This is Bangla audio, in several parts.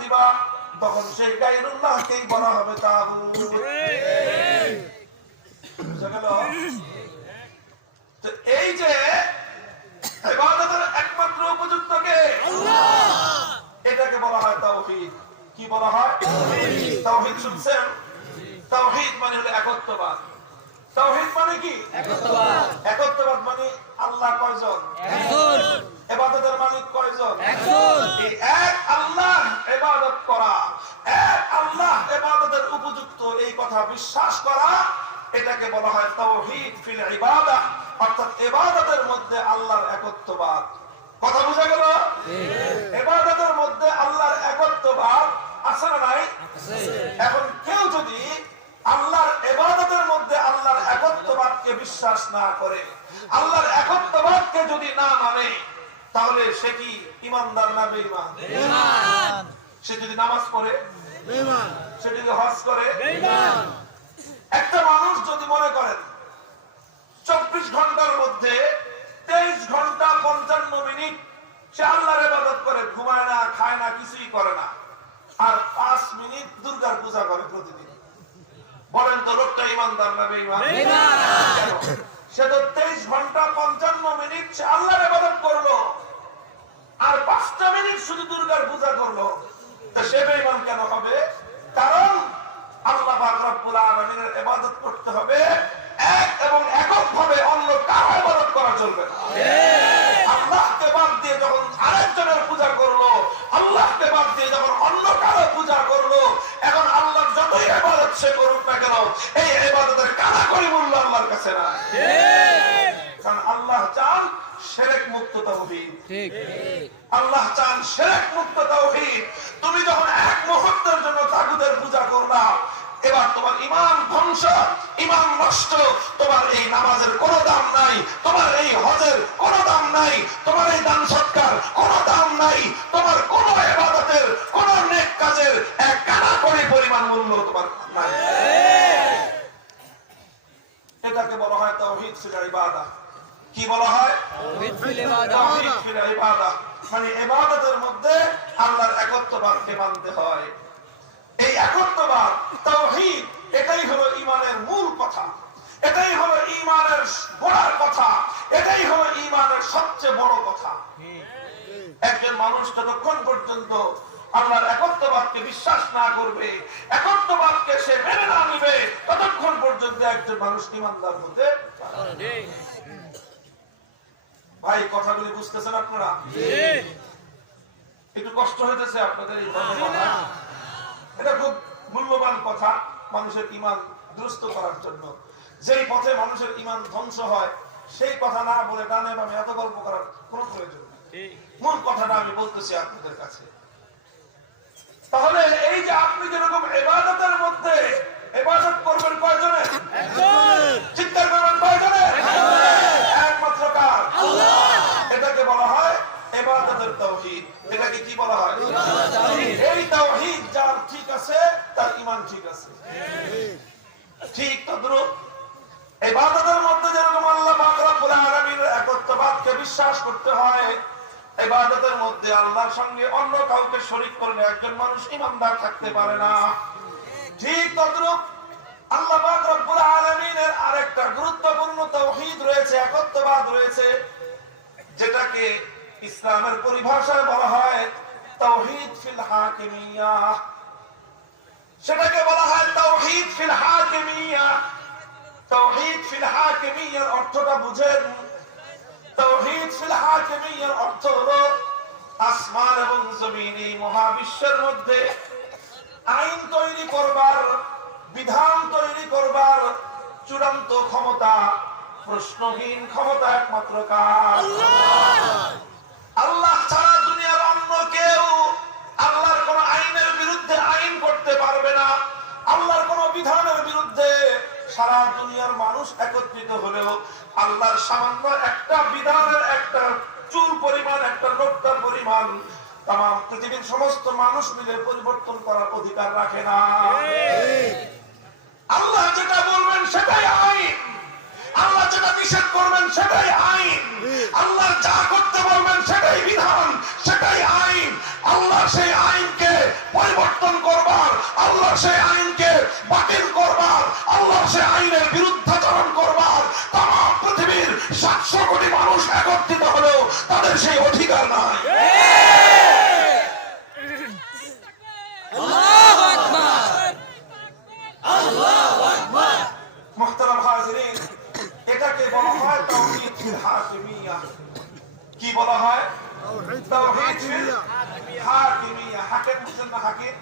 দিবা তখন সেই গায়রুল্লাহকেই বলা হবে তাগুত। বুঝা গেল? তো এই যে ইবাদতের একমাত্র উপযুক্ত কে? আল্লাহ। এটাকে বলা হয় তাওহীদ। কি বলা হয়? তাওহীদ। তাওহীদ শুনছেন? তাওহীদ মানে হলো একত্ববাদ। তাওহীদ মানে কি? একত্ববাদ। একত্ববাদ মানে আল্লাহ কয়জন? একজন। ইবাদতের মালিক কয়জন? একজন। এই এক আল্লাহ ইবাদত করা, এক আল্লাহ ইবাদতের উপযুক্ত এই কথা বিশ্বাস করা, এটাকে বলা হয় তাওহীদ ফিল ইবাদাহ, অর্থাৎ ইবাদতের মধ্যে আল্লাহর একত্ববাদ। কথা বুঝা গেল? ইবাদতের মধ্যে আল্লাহর একত্ববাদ আছে না নাই? আছে। এখন কেউ যদি আল্লাহর ইবাদতের মধ্যে আল্লাহর একত্ববাদকে বিশ্বাস না করে, আল্লাহর একত্ববাদকে যদি না মানে, তাহলে সে কি ঈমানদার না বেঈমান? বেঈমান। সে যদি নামাজ পড়ে বেঈমান, সে যদি হজ করে বেঈমান। একটা মানুষ যদি মনে করেন 24 ঘন্টার মধ্যে 23 ঘন্টা 55 মিনিট সে আল্লাহর ইবাদত করে, ঘুমায় না, খায় না, কিছুই করে না, আর 5 মিনিট দুর্গার পূজা করে প্রতিদিন, বলেন তো লোকটা ঈমানদার না বেঈমান? বেঈমান। সে তো 23 ঘন্টা 55 মিনিট সে আল্লাহর ইবাদত করলো, আর 5টা মিনিট শুধু দুর্গার পূজা করলো, তা সে বেঈমান কেন হবে? কারণ আল্লাহ পাক রব্বুল আলামিনের ইবাদত করতে হবে এক এবং এককভাবে, অন্য কারো ইবাদত করা চলবে না। আল্লাহকে বাদ দিয়ে যখন আরেকজনের পূজা করলো, আল্লাহকে বাদ দিয়ে যখন অন্য কারো পূজা করলো, এখন আল্লাহর যতই ইবাদত সে করুক না কেন, এই ইবাদতের কানাকড়ি মূল্য আল্লাহর কাছে না। কারণ আল্লাহ চান শিরক মুক্ত তাওহীদ। ঠিক। আল্লাহ চান শিরক মুক্ত তাওহীদ। তুমি যখন এক মুহূর্তের জন্য তাগুতের পূজা করলা, এবার তোমার ঈমান ধ্বংস, ঈমান নষ্ট, তোমার এই নামাজের কোনো দাম নাই, তোমার এই হজের কোনো দাম নাই, তোমার এই দান সৎকার কোনো দাম নাই, তোমার কোনো ইবাদতের কোন নেক কাজের এক কানাকড়ি পরিমাণ মূল্য তোমার নাই। এটাকে বলা হয় তাওহীদ ফিল ইবাদাহ। কি বলা হয়? তাওহীদ ফিল ইবাদাহ। তাওহীদ ফিল ইবাদাহ মানে ইবাদতের মধ্যে আল্লাহর একত্ববাদকে মানতে হয়। এই একত্ববাদ তাওহীদ, এটাই হলো ঈমানের মূল কথা, এটাই হলো ঈমানের গোড়ার কথা, এটাই হলো ঈমানের সবচেয়ে বড় কথা। একজন মানুষ যতক্ষণ পর্যন্ত আল্লাহর একত্ববাদকে বিশ্বাস না করবে, একত্ববাদকে সে মেনে না নিবে, ততক্ষণ পর্যন্ত একজন মানুষ ঈমানদার হতে পারে। ভাই কথাগুলি বুঝতেছেন আপনারা? একটু কষ্ট হইতেছে আপনাদের এই কথা? এটা খুব মূল্যবান কথা মানুষের ঈমান দুরস্ত করার জন্য। যেই পথে মানুষের ঈমান ধ্বংস হয় সেই কথা না বলে ডানে বামে এত গল্প করার কোনো প্রয়োজন নেই। মূল কথাটা আমি বলতেছি আপনাদের কাছে। তাহলে এই যে আপনি যেরকম ইবাদতের মধ্যে ইবাদত করবেন কয়জনে? একজন। চিন্তা করবেন কয়জনে? একমাত্র কার? আল্লাহ। এটাকে বলা হয় ইবাদতের তাওহীদ। এটাকে কি বলা হয়? এই তাওহীদ যার ঠিক আছে তার ঈমান ঠিক আছে। ঠিক তদ্রুপ ইবাদতের মধ্যে যেরকম আল্লাহ পাক রব্বুল আলামিনের একত্ববাদকে বিশ্বাস করতে হয়, ইবাদতের মধ্যে আল্লাহর সঙ্গে অন্য কাউকে শরীক করলে একজন মানুষ ঈমানদার থাকতে পারে না। ঠিক তদ্রুপ আল্লাহ পাক রব্বুল আলামিনের আরেকটা গুরুত্বপূর্ণ তাওহীদ রয়েছে, একত্ববাদ রয়েছে, যেটাকে ইসলামের পরিভাষায় বলা হয় তাওহীদ ফিল হাকিমিয়াহ। সেটাকে বলা হয় তাওহীদ ফিল হাকিমিয়াহ। তাওহীদ ফিল হাকিমিয়ার অর্থটা বুঝেন। তাওহীদ ফিল হাকিমিয়ার অর্থ হলো আসমান এবং জমিন এই মহাবিশ্বের মধ্যে আইন তৈরি করবার, বিধান তৈরি করবার চূড়ান্ত ক্ষমতা, প্রশ্নহীন ক্ষমতা একমাত্র কার? আল্লাহ। আল্লাহ ছাড়া দুনিয়ার অন্য কেউ আল্লাহর কোন আইনের বিরুদ্ধে আইন করতে পারবে না। আল্লাহর কোন বিধানের বিরুদ্ধে সারা দুনিয়ার মানুষ একত্রিত হলেও আল্লাহর সামান্য একটা বিধানের একটা চুল পরিমাণ, একটা নোক্তার পরিমাণ তামাম পৃথিবীর সমস্ত মানুষ মিলে পরিবর্তন করার অধিকার রাখে না। আল্লাহ যেটা বলবেন সেটাই আইন, আল্লাহ যেটা নিষেধ করবেন সেটাই আইন, আল্লাহ যা করতে বলবেন সেটাই বিধান, সেটাই আইন। আল্লাহ সেই আইনকে পরিবর্তন করবার, আল্লাহর সেই আইনকে বাতিল করবার, আল্লাহর সেই আইনের বিরুদ্ধাচরণ করবার তাম পৃথিবীর 700 কোটি মানুষ একত্রিত হলেও তাদের সেই অধিকার নাই। মুহতারাম হাজিরিন, এটাকে বলা হয় তাওহীদ ফিল হাকিমিয়া। কি বলা হয়? তাওহীদ ফিল হাকিমিয়া। হাকিম বুঝেন না? হাকিম,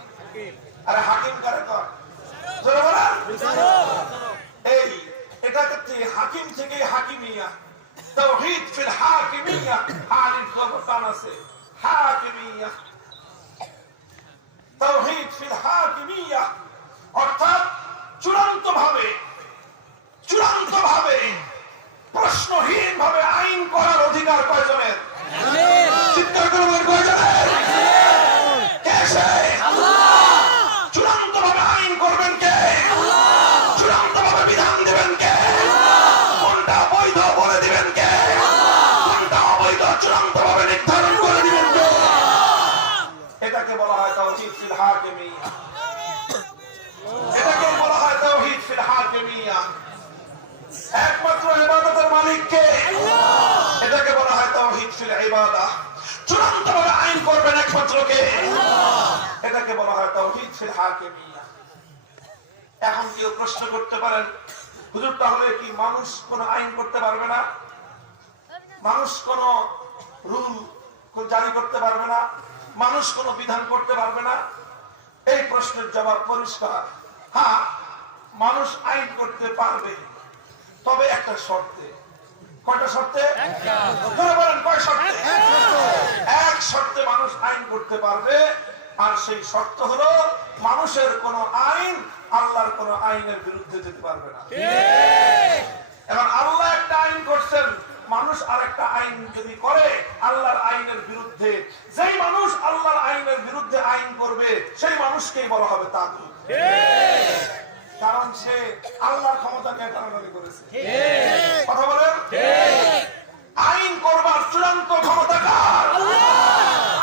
আরে হাকিম কারে কয়? জোরে বলেন। এই এটাকে হাকিম থেকে হাকিমিয়া, তাওহীদ ফিল হাকিমিয়া। আলিফ জবর আছে, হাকিমিয়া, তাওহীদ ফিল হাকিমিয়া অর্থাৎ চূড়ান্ত ভাবে প্রশ্নহীন ভাবে আইন করার অধিকার কয়জনের? চিৎকার করবেন, কয়জনের? কে সে? চূড়ান্ত ভাবে আইন করবেন কে? চূড়ান্ত ভাবে বিধান দিবেন কে? কোনটা বৈধ বলে দিবেন কে? কোনটা অবৈধ চূড়ান্ত ভাবে নির্ধারণ করে দিবেন কে? এটাকে বলা হয় তাওহীদ ফিল হাকিমিয়া। এটাকে বলা হয় তাওহীদ ফিল হাকিমিয়া। একমাত্র ইবাদতের মালিক কে? এটাকে বলা হয় তাওহীদ ফিল ইবাদাহ। চূড়ান্ত ভাবে আইন করবেন একমাত্র কে? এটাকে বলা হয় তাওহীদ ফিল হাকিমিয়া। এখন কেউ প্রশ্ন করতে পারেন, হুজুর তাহলে কি মানুষ কোন আইন করতে পারবে না? মানুষ কোন রুল জারি করতে পারবে না? মানুষ কোন বিধান করতে পারবে না? এই প্রশ্নের জবাব পরিষ্কার। হ্যাঁ, মানুষ আইন করতে পারবে, তবে একটা শর্তে। কয়টা শর্তে? বলেন, কয় শর্তে? এক শর্তে মানুষ আইন করতে পারবে, আর সেই শর্ত হলো মানুষের কোন আইন আল্লাহর কোন আইনের বিরুদ্ধে যেতে পারবে না। এখন আল্লাহ একটা আইন করছেন, মানুষ আরেকটা আইন যদি করে আল্লাহর আইনের বিরুদ্ধে, যেই মানুষ আল্লাহর আইনের বিরুদ্ধে আইন করবে সেই মানুষকেই বলা হবে তাগুত। কারণ সে আল্লাহর ক্ষমতা নিয়ে টানাটানি করেছে। কথা বলেন। আইন করবার চূড়ান্ত ক্ষমতা কার?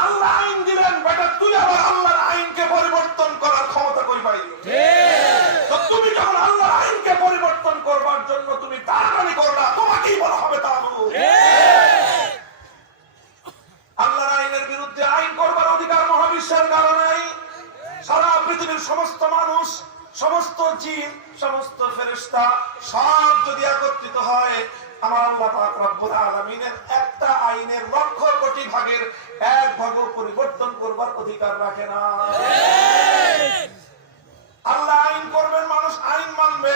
আল্লাহ আইন দিলেন, বেটা তুই আবার আল্লাহর আইনকে পরিবর্তন করার ক্ষমতা কই পাইলি? তো তুমি যখন আল্লাহর আইনকে পরিবর্তন করবার জন্য তুমি টানাটানি করলা, তোমাকেই বলা হবে তাগুত। আল্লাহর আইনের বিরুদ্ধে আইন করবার অধিকার মহাবিশ্বের কারণেই সারা পৃথিবীর সমস্ত মানুষ, সমস্ত জিন, সমস্ত ফেরেশতা সব যদি একত্রিত হয়, আমার আল্লাহ পাক রব্বুল আলামিনের একটা আইনের লক্ষ কোটি ভাগের এক ভাগও পরিবর্তন করবার অধিকার রাখে না। আল্লাহ আইন করবেন, মানুষ আইন মানবে,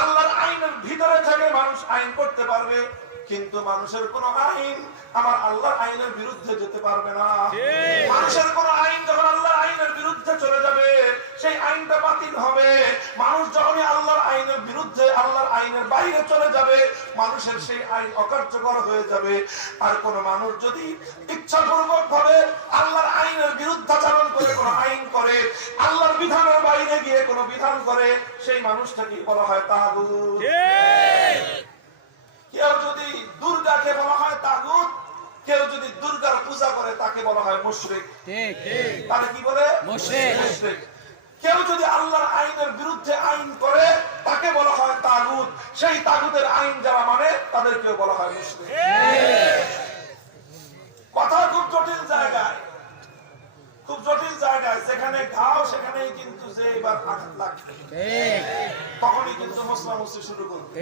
আল্লাহর আইনের ভিতরে থেকে মানুষ আইন করতে পারবে, কিন্তু মানুষের কোন আইন আমার আল্লাহর আইনের বিরুদ্ধে যেতে পারবে না। মানুষের কোন আইন যখন আল্লাহর আইনের বিরুদ্ধে চলে যাবে, সেই আইনটা বাতিল হবে। মানুষ যখনই আল্লাহর আইনের বিরুদ্ধে, আল্লাহর আইনের বাইরে চলে যাবে, মানুষের সেই আইন অকার্যকর হয়ে যাবে। আর কোন মানুষ যদি ইচ্ছাপূর্বক ভাবে আল্লাহর আইনের বিরুদ্ধাচরণ করে কোন আইন করে, আল্লাহর বিধানের বাইরে গিয়ে কোন বিধান করে, সেই মানুষটাকে বলা হয় তাগুত। কেউ যদি দুর্গাকে বলা হয় তাগুত, কেউ যদি দুর্গার পূজা করে তাকে বলা হয় মুশরিক। তাহলে কি বলে? মুশরিক। কেউ যদি আল্লাহর আইনের বিরুদ্ধে আইন করে তাকে বলা হয় তাগুত। সেই তাগুতের আইন যারা মানে তাদেরকেও বলা হয় মুশরিক। কথা খুব জটিল জায়গায়, খুব জটিল জায়গায়। যেখানে ঘাও সেখানেই কিন্তু যে এবার আঘাত লাগবে, তখনই কিন্তু মুসলামুসি শুরু করবে।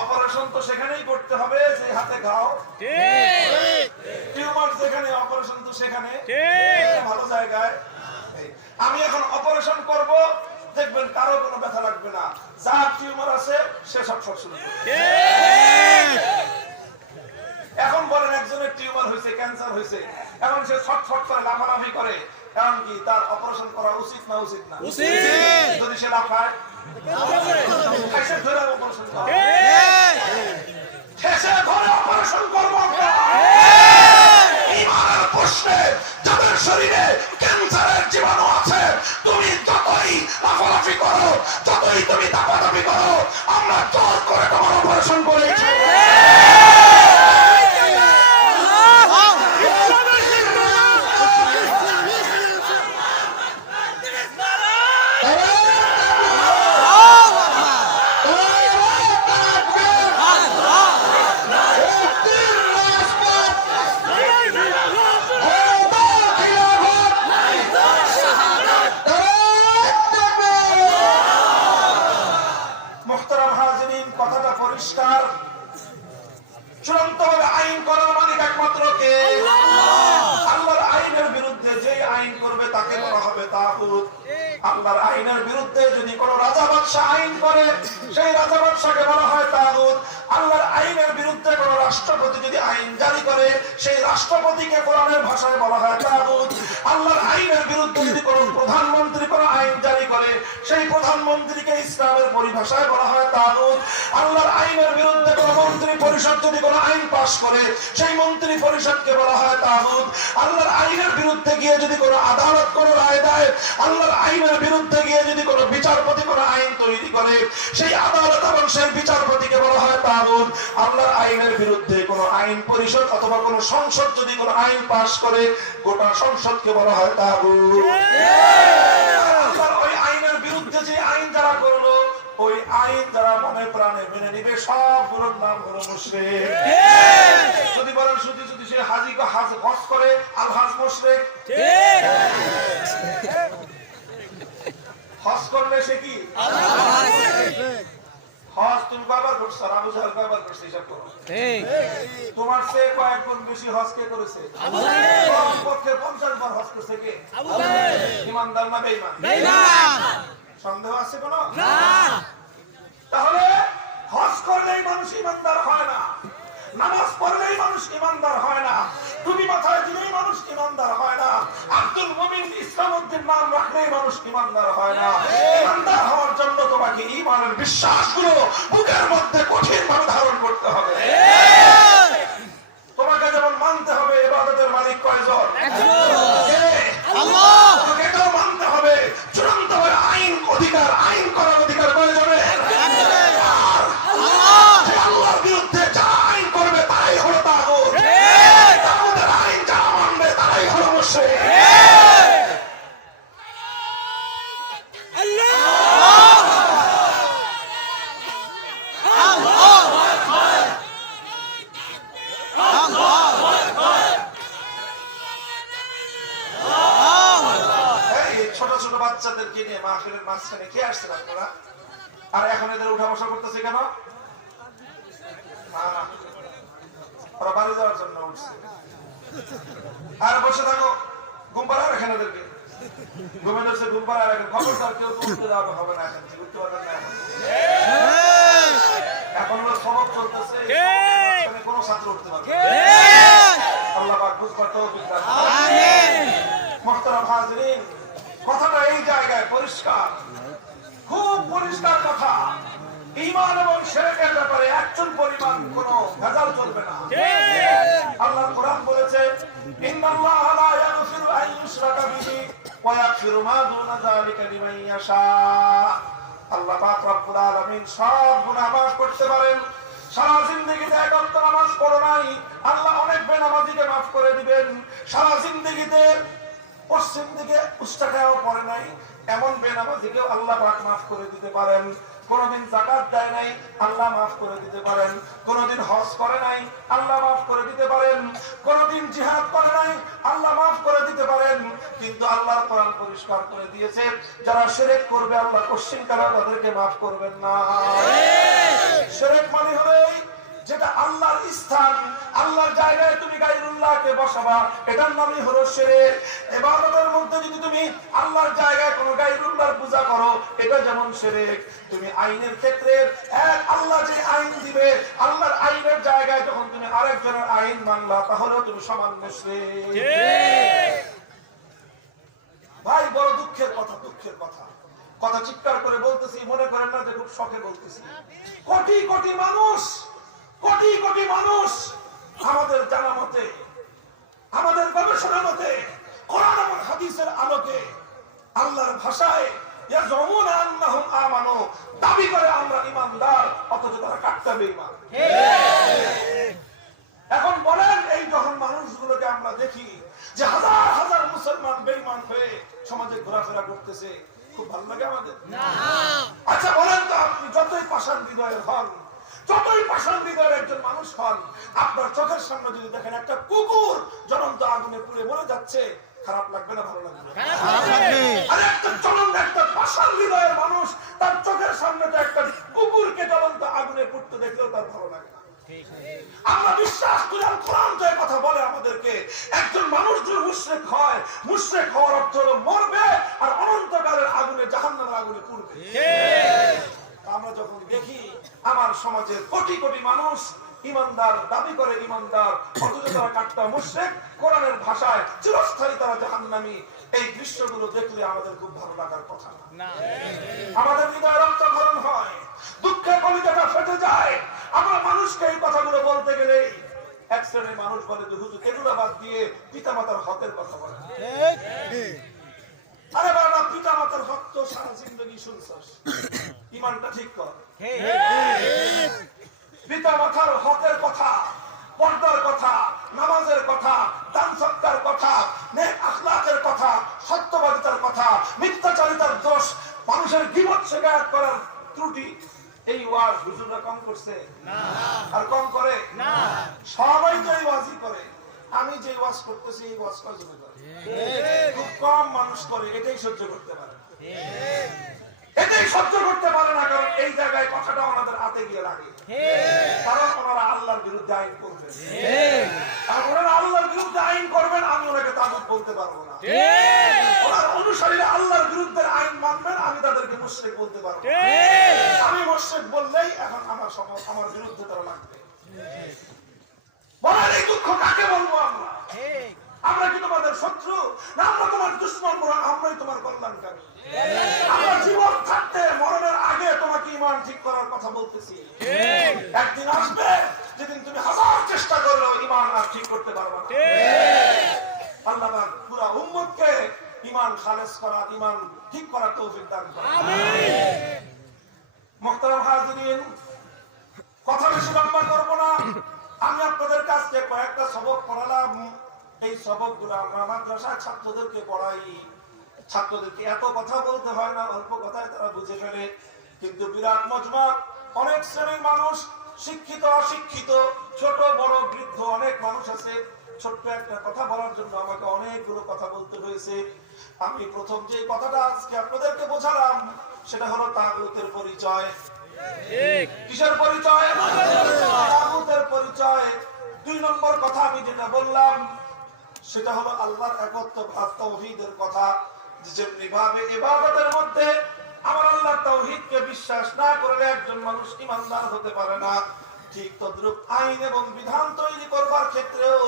অপারেশন তো সেখানেই করতে হবে যে হাতে ঘাও, টিউমার যেখানে, অপারেশন তো সেখানে। ভালো জায়গায় আমি এখন অপারেশন করব, দেখবেন কারো কোনো ব্যথা লাগবে না। যার টিউমার আছে সে সব শুরু করবে। এখন বলেন একজনের টিউমার হয়েছে, ক্যান্সার হয়েছে, এখন সে ছটফট করে লাফালাফি করে, এমন কি তার অপারেশন করা উচিত না উচিত না? যদি সে লাফায়, ধরে অপারেশন করা, অপারেশন করবো। ইমানের প্রশ্নে যাদের শরীরে ক্যান্সারের জীবাণু আছে, তুমি যতই লাফালাফি করো, যতই তুমি দাপাদাপি করো, আমরা জোর করে তোমার অপারেশন করেছি। তাগুত। আল্লাহর আইনের বিরুদ্ধে যদি কোন রাজা বাদশাহ আইন করে, সেই রাজা বাদশাকে বলা হয় তাগুত। আল্লাহর আইনের বিরুদ্ধে কোন রাষ্ট্রপতি যদি আইন জারি করে, সেই রাষ্ট্রপতিকে কোরআনের ভাষায় বলা হয় তাগুত। আল্লাহর আইনের বিরুদ্ধে যদি কোন প্রধানমন্ত্রী কোন আইন জারি করে, সেই প্রধানমন্ত্রীকে ইসলামের পরিভাষায় বলা হয় তাগুত। আল্লাহর আইনের বিরুদ্ধে কোন মন্ত্রী পরিষদ যদি কোন আইন পাশ করে, সেই মন্ত্রী পরিষদকে বলা হয় তাগুত। আল্লাহর আইনের বিরুদ্ধে গিয়ে যদি কোন আদালত কোন রায় দেয়, আল্লাহর আইনের বিরুদ্ধে গিয়ে যদি কোন বিচারপতি কোন আইন তৈরি করে, সেই আদালত এবং সেই বিচারপতিকে বলা হয় তাগুত। আল্লাহর আইনের বিরুদ্ধে কোন আইন পরিষদ অথবা কোন সংসদ যদি কোন আইন পাশ করে, গোটা সংসদকে বলা হয় তাগুত। আল্লাহর ওই আইনের বিরুদ্ধে যে আইন যারা করলো, ওই আইন যারা মনে প্রাণে মেনে নিবে, সবগুলোর নাম হলো মুশরিক। যদি বলেন শুধু যদি সে হাজিকে হজ করে, আলহাজ মুশরিক। হজ করলে সে কি হজ? তুমি কয়বার করছো? আবু জাহেল কয়বার করছে? হিসাব করো। তোমার চেয়ে কয়েক গুণ বেশি হজ কে করেছে? কমপক্ষে 50 বার হজ করছে কে? ইমানদার না বেঈমান? সন্দেহ আছে কোন? তাহলে হজ করলেই মানুষ ইমানদার হয় না, নামাজ পড়লেই মানুষ ইমানদার হয় না, টুপি মাথায় দিলেই মানুষ ইমানদার হয় না, আব্দুল মুমিন ইসলামউদ্দিন নাম রাখলেই মানুষ ইমানদার হয় না। ইমানদার হওয়ার জন্য তোমাকে ঈমানের বিশ্বাসগুলো বুকের মধ্যে কঠিনভাবে ধারণ করতে হবে। তোমাকে যেমন মানতে হবে ইবাদতের মালিক কয়জন? আল্লাহ। তোমাকে এটাও মানতে হবে চূড়ান্তভাবে আইন অধিকার, আইন করার অধিকার কয়জনের? আল্লাহর বিরুদ্ধে যা আইন করবে তারাই হলো তাগুত। তাগুতের আইন যা মানবে তারাই হলো মুশরিক। ছোট ছোট বাচ্চাদেরকে নিয়ে মাহফিলের মাঝখানে কে আসছেন আপনারা? আর এখন এদের উঠা বসা করতেছে কেন? ওরা বাড়ি যাওয়ার জন্য উঠছে। আর বসে থাকো, ঘুম পাড়া রাখেন ওদেরকে। ঘুমে ধরছে, ঘুম পাড়া রাখেন। খবরদার কেউ উঠতে দেওয়া হবে না, এখন উঠতে পারবেন না। এখন ওরা সবক চলতেছে, কোনো ছাত্র উঠতে পারবে। আল্লাহ পাক বুঝবার তৌফিক দান করুন। আমিন। মুহতারাম হাজিরিন, কথাটা এই জায়গায় পরিষ্কার, খুব পরিষ্কার কথা। ঈমান এবং শিরকের ব্যাপারে একচুল পরিমাণ কোনো ভেজাল চলবে না। আল্লাহ কোরআন বলেছে, ইন্নাল্লাহা লা ইয়াগফিরু আন ইউশরাকা বিহি ওয়া ইয়াগফিরু মা দুনা যালিকা লিমান ইয়াশা। আল্লাহ পাক রব্বুল আলামিন সব গুনাহ মাফ করতে পারেন। সারা জিন্দেগিতে এক ওয়াক্ত নামাজ পড়ো নাই, আল্লাহ অনেক বেনামাজিকে মাফ করে দিবেন। সারা জিন্দেগিতে পশ্চিম দিকে উস্তাকাও পড়ে নাই, এমন বেনামাজিকেও আল্লাহ পাক মাফ করে দিতে পারেন। কোনদিন যাকাত দেয় নাই, আল্লাহ মাফ করে দিতে পারেন। কোনদিন হজ করে নাই, আল্লাহ মাফ করে দিতে পারেন। কোনদিন জিহাদ করে নাই, আল্লাহ মাফ করে দিতে পারেন। কিন্তু আল্লাহর কোরআন পরিষ্কার করে দিয়েছে, যারা শিরক করবে আল্লাহ কোশ্চিনকালেও তাদেরকে মাফ করবেন না। শিরক মানে হলো যেটা আল্লাহর স্থান, আল্লাহর জায়গায় তুমি গায়রুল্লাহকে বসাবা, এটার নামই হলো শিরক। ইবাদতের মধ্যে যদি তুমি আল্লাহর জায়গায় কোনো গায়রুল্লাহর পূজা করো, এটা যেমন শিরক। তুমি আইনের ক্ষেত্রে এক আল্লাহ যে আইন দিবে, আল্লাহর আইনের জায়গায় যখন তুমি আরেকজনের আইন মানলা, তাহলেও তুমি সমান মুশরিক। ভাই বড় দুঃখের কথা, দুঃখের কথা। কথা চিৎকার করে বলতেছি, মনে করেন না যে খুব শখে বলতেছি। কোটি কোটি মানুষ, কোটি কোটি মানুষ আমাদের জানা মতে, আমাদের গবেষণা মতে, কোরআন এবং হাদিসের আলোকে আল্লাহর ভাষায় ইয়াজুমুনা আন্নাহুম আমানু দাবি করে আমরা ঈমানদার, অথচ তারা কাট্টা বেঈমান। এখন বলেন, এই যখন মানুষগুলোকে আমরা দেখি যে হাজার হাজার মুসলমান বেঈমান হয়ে সমাজে ঘোরাফেরা করতেছে, খুব ভালো লাগে আমাদের? না। আচ্ছা বলেন তো, আপনি যতই পাষাণ হৃদয়ের হন, যতই পাষাণ হৃদয়ের একজন মানুষ হন, আপনার চোখের সামনে যদি দেখেন একটা কুকুর জ্বলন্ত আগুনে পুড়ে মরে যাচ্ছে, খারাপ লাগবে না ভালো লাগবে? আর একটা জ্বলন্ত, একটা পাষাণ হৃদয়ের মানুষ তার চোখের সামনে তো একটা কুকুরকে জ্বলন্ত আগুনে পুড়তে দেখলেও তার ভালো লাগে না। আমরা বিশ্বাস করি, আর কোরআন তো এই কথা বলে আমাদেরকে, একজন মানুষ যদি মুশরিক হয়, মুশরিক হওয়ার অর্থ হলো মরবে আর অনন্ত কারাগারের আগুনে, জাহান্নামের আগুনে পুড়বে। আমরা যখন দেখি আমার সমাজের কোটি কোটি মানুষ ইমানদার দাবি করে, ইমানদার অথচ তারা কাট্টা মুশরিক, কোরআনের ভাষায় চিরস্থায়ী তারা জাহান্নামী, এই দৃশ্যগুলো দেখলে আমাদের খুব ভালো লাগার কথা না। আমাদের হৃদয় রক্তক্ষরণ হয়, দুঃখে কলিজাটা ফেটে যায়। আমরা মানুষকে এই কথাগুলো বলতে গেলে এক শ্রেণীর মানুষ বলে যে হুজুর এগুলো বাদ দিয়ে পিতামাতার হকের কথা বলে। আরে বাবা, পিতামাতার হক তো সারা জিন্দগি শুনছস, ইমানটা ঠিক কর। পিতামাতার হকের কথা, পর্দার কথা, নামাজের কথা, দান সদকার কথা, নেক আখলাকের কথা, সত্যবাদিতার কথা, মিথ্যাচারিতার দোষ, মানুষের গীবত শিকায়ত করার ত্রুটি, এই ওয়াজ হুজুররা কম করছে না, আর কম করে না। সবাই তো এই ওয়াজই করে। আমি যে ওয়াজ করতেছি এই ওয়াজ কয়জন করে? খুব কম মানুষ করে। এটাই সহ্য করতে পারে, এটাই সহ্য করতে পারে না, কারণ এই জায়গায় কথাটা ওনাদের হাতে গিয়ে লাগে। কারণ ওনারা আল্লাহর বিরুদ্ধে আইন করবেন, আর ওনারা আল্লাহর বিরুদ্ধে আইন করবেন, আমি ওনাকে তাগুত বলতে পারবো না। ওনার অনুসারীরা আল্লাহর বিরুদ্ধে আইন মানবেন, আমি তাদেরকে মুশরিক বলতে পারবো না। আমি মুশরিক বললেই এখন আমার বিরুদ্ধে তারা লাগবে। বলার এই দুঃখ কাকে বলবো আমরা? আমরা কি তোমাদের শত্রু না আমরা তোমার দুশমন? আমরাই তোমার কল্যাণকারী। আমরা জীবন থাকতে মরণের আগে তোমাকে ঈমান ঠিক করার কথা বলতেছি। একদিন আসবে যেদিন তুমি হাজার চেষ্টা করলেও ঈমান আর ঠিক করতে পারবে না। আল্লাহ পাক পুরা উম্মতকে ঈমান খালেস করা, ঈমান ঠিক করার তৌফিক দান করুন। আমিন। মুহতারাম হাজিরিন, কথা বেশি লম্বা করব না। আমি আপনাদের কাছে কয়েকটা সবক পড়ালাম। এই সবকগুলো আমরা মাদ্রাসায় ছাত্রদেরকে পড়াই। ছাত্রদেরকে এত কথা বলতে হয় না, অল্প কথায় তারা বুঝে ফেলে। কিন্তু বিরাট মজমা, অনেক শ্রেণীর মানুষ, শিক্ষিত অশিক্ষিত, ছোট বড় বৃদ্ধ অনেক মানুষ আছে। ছোট্ট একটা কথা বলার জন্য আমাকে অনেকগুলো কথা বলতে হয়েছে। আমি প্রথম যে কথাটা আজকে আপনাদেরকে বোঝালাম সেটা হলো তাগুতের পরিচয়। কিসের পরিচয়? তাগুতের পরিচয়। 2 নম্বর কথা আমি যেটা বললাম সেটা হলো আল্লাহর একত্ববাদ, তাওহীদের কথা। যেমনি ভাবে ইবাদতের মধ্যে আমার আল্লাহর তাওহীদকে বিশ্বাস না করলে একজন মানুষ ঈমানদার হতে পারে না, ঠিক তদ্রূপ আইন এবং বিধান তৈরি করবার ক্ষেত্রেও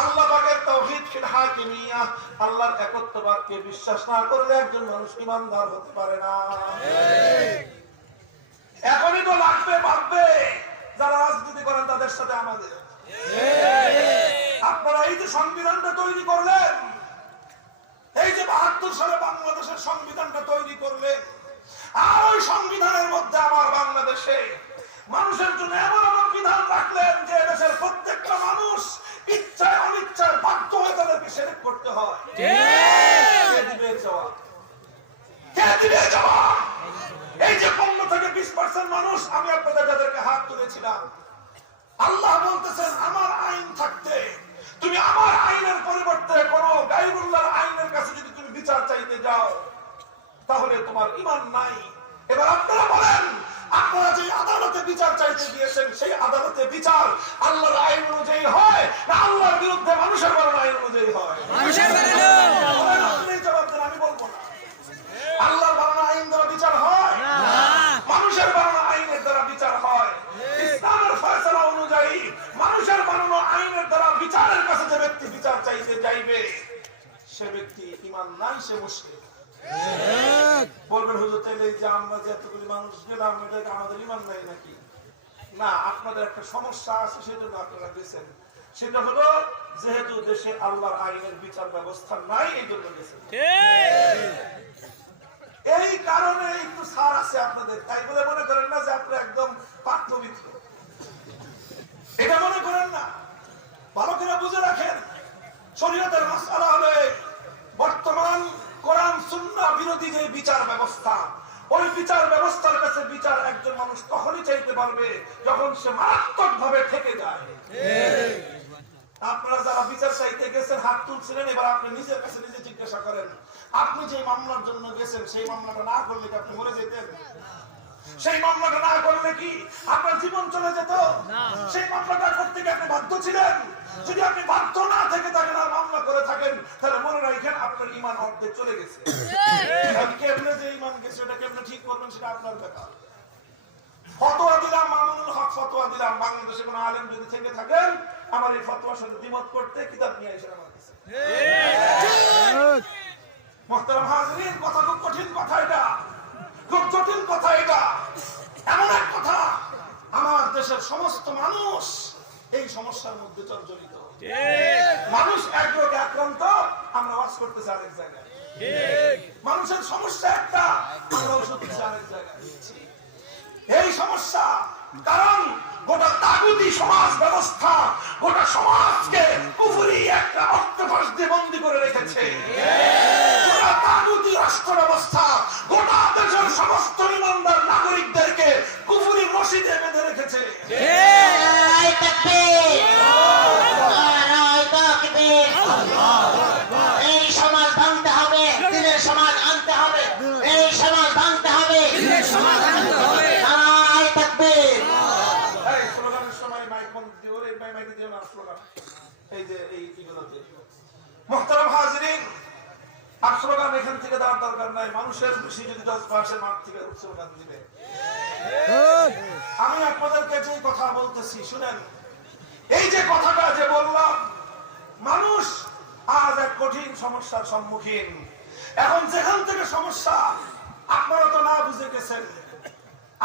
আল্লাহ পাকের তাওহীদ ফিল হাকিমিয়া, আল্লাহর একত্ববাদকে বিশ্বাস না করলে একজন মানুষ ঈমানদার হতে পারে না। এখনই তো লাগবে ভাববে যারা রাজনীতি করেন তাদের সাথে আমাদের। আপনারা এই যে সংবিধানটা তৈরি করলেন, এই যে 72 সালে বাংলাদেশের সংবিধানটা তৈরি করলেন, আর ওই সংবিধানের মধ্যে আমার বাংলাদেশে মানুষের জন্য এমন এমন বিধান রাখলেন যে দেশের প্রত্যেকটা মানুষ ইচ্ছায় অনিচ্ছায় বাধ্য হয়ে তাদেরকে শিরক করতে হয়। কে দিবে জবাব? কে দিবে জবাব? এই যে 15 থেকে 20% মানুষ, আমি আপনাদের যাদেরকে হাত তুলেছিলাম, আল্লাহ বলতেছেন আমার আইন থাকতে তুমি আমার আইনের পরিবর্তে কোন গায়রুল্লাহর আইনের কাছে যদি তুমি বিচার চাইতে যাও তাহলে তোমার ঈমান নাই। এবার আপনারা বলেন, আপনারা যে আদালতে বিচার চাইতে গিয়েছেন সেই আদালতে বিচার আল্লাহর আইন অনুযায়ী হয় না আল্লাহর বিরুদ্ধে মানুষের বানানো আইন অনুযায়ী হয়? মানুষের বানানো। আপনি জবাব দেন, আমি বলবো না। আল্লাহর বানানো আইন দ্বারা বিচার হয় না, মানুষের বানানো আইনের দ্বারা বিচার হয়। ইসলামের ফয়সালা অনুযায়ী মানুষের বানানো আইনের দ্বারা বিচারের কাছে যে ব্যক্তি বিচার চাইতে যাইবে সে ব্যক্তি ঈমান নাই, সে মুশরিক। বলবেন হুজুর তাইলে যে আমরা যে এতগুলি মানুষ গেলাম এটাকে আমাদের ঈমান নাই নাকি? না, আপনাদের একটা সমস্যা আছে সেজন্য আপনারা গেছেন। সেটা হলো যেহেতু দেশে আল্লাহর আইনের বিচার ব্যবস্থা নাই এই জন্য গেছেন। এই কারণে একটু ছাড় আছে আপনাদের। তাই বলে মনে করেন না যে আপনারা একদম পাক পবিত্র, এটা মনে করেন না। ভালো করে বুঝে রাখেন, শরীয়তের মাসআলা হলো বর্তমান কোরআন সুন্নাহ বিরোধী যে বিচার ব্যবস্থা, ওই বিচার ব্যবস্থার কাছে বিচার একজন মানুষ তখনই চাইতে পারবে যখন সে মারাত্মক ভাবে ঠেকে যায়। আপনারা যারা বিচার চাইতে গেছেন হাত তুলছিলেন, এবার আপনি নিজের কাছে নিজে জিজ্ঞাসা করেন, আপনি যে মামলার জন্য গেছেন সেই মামলাটা না করলে কি আপনি মরে যেতেন? সেই মামলাটা না করলে কি আপনার জীবন চলে যেত? সেই মামলাটা করতে কি আপনি বাধ্য ছিলেন? যদি আপনি বাধ্য না থেকে থাকেন আর মামলা করে থাকেন তাহলে মনে রাখেন আপনার ঈমান অর্ধেক চলে গেছে। কেমনে যে ঈমান গেছে এটা কেমনে ঠিক করবেন সেটা আপনার ব্যাপার। ফতোয়া দিলাম, মামুনুল হক ফতোয়া দিলাম, বাংলাদেশে কোনো আলেম যদি থেকে থাকেন আমার এই ফতোয়ার সাথে দ্বিমত করতে কিতাব নিয়ে এসে আমার কাছে। মুহতারাম হাজিরিন, কথা খুব কঠিন কথা, এটা খুব জটিল কথা, এটা এমন এক কথা আমার দেশের সমস্ত মানুষ এই সমস্যার মধ্যে জর্জরিত। মানুষ এক রোগে আক্রান্ত, আমরা ওয়াজ করতেছি আরেক জায়গায়। মানুষের সমস্যা একটা, আমরা ওষুধ দিচ্ছি আরেক জায়গায়। এই সমস্যা কারণ গোটা তাগুতি সমাজ ব্যবস্থা গোটা সমাজকে কুফরি একটা অক্টোপাস দিয়ে বন্দী করে রেখেছে। গোটা তাগুতি রাষ্ট্র ব্যবস্থা গোটা দেশের সমস্ত ইমানদার নাগরিকদেরকে কুফরি রশিদে বেঁধে রেখেছে। এই সমাজ ভাঙতে হবে, দিনের সমাজ আনতে হবে, এই সমাজ ভাঙতে হবে, দিনের সমাজ আনতে হবে। মুহতারাম হাজিরিন, আর স্লোগান এখান থেকে দেওয়ার দরকার নাই। মানুষের খুশি যদি 10 মাঠ থেকে স্লোগান দিবে। আমি আপনাদেরকে যে কথা বলতেছি শুনেন, এই যে কথাটা যে বললাম, মানুষ আজ এক কঠিন সমস্যার সম্মুখীন। এখন যেখান থেকে সমস্যা আপনারা তো না বুঝে গেছেন,